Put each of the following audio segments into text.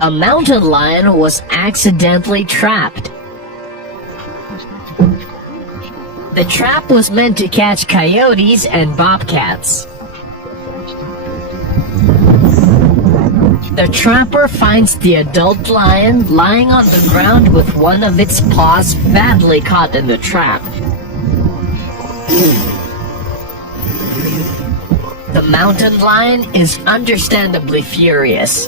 A mountain lion was accidentally trapped. The trap was meant to catch coyotes and bobcats. The trapper finds the adult lion lying on the ground with one of its paws badly caught in the trap. The mountain lion is understandably furious.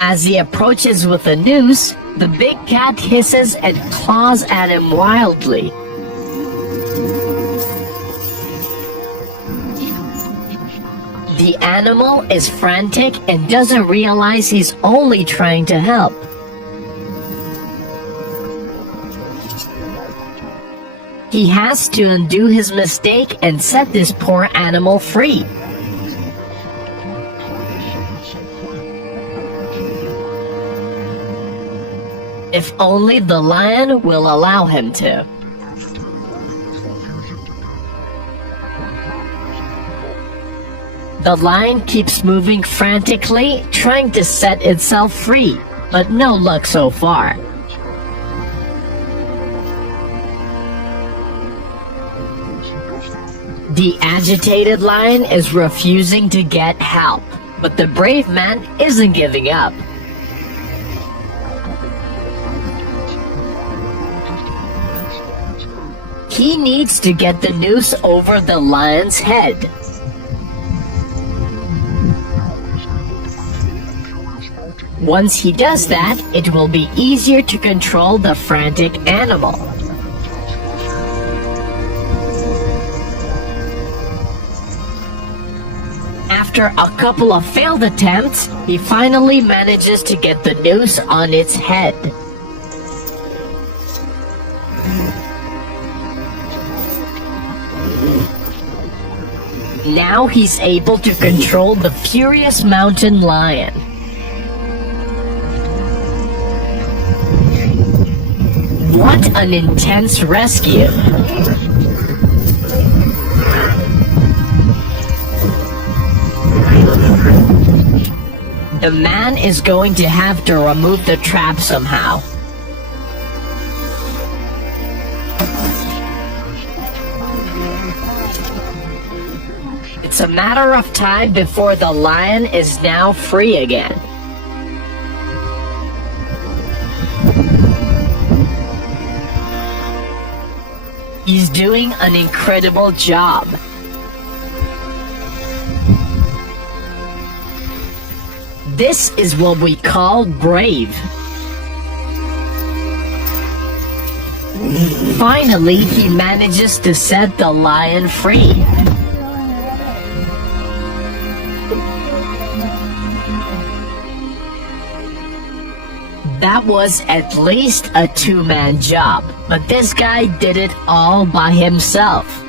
As he approaches with a noose, the big cat hisses and claws at him wildly. The animal is frantic and doesn't realize he's only trying to help. He has to undo his mistake and set this poor animal free. If only the lion will allow him to. The lion keeps moving frantically, trying to set itself free, but no luck so far. The agitated lion is refusing to get help, but the brave man isn't giving up. He needs to get the noose over the lion's head. Once he does that, it will be easier to control the frantic animal. After a couple of failed attempts, he finally manages to get the noose on its head. Now he's able to control the furious mountain lion. What an intense rescue! The man is going to have to remove the trap somehow. It's a matter of time before the lion is now free again. He's doing an incredible job. This is what we call brave. Finally, he manages to set the lion free. That was at least a two-man job, but this guy did it all by himself.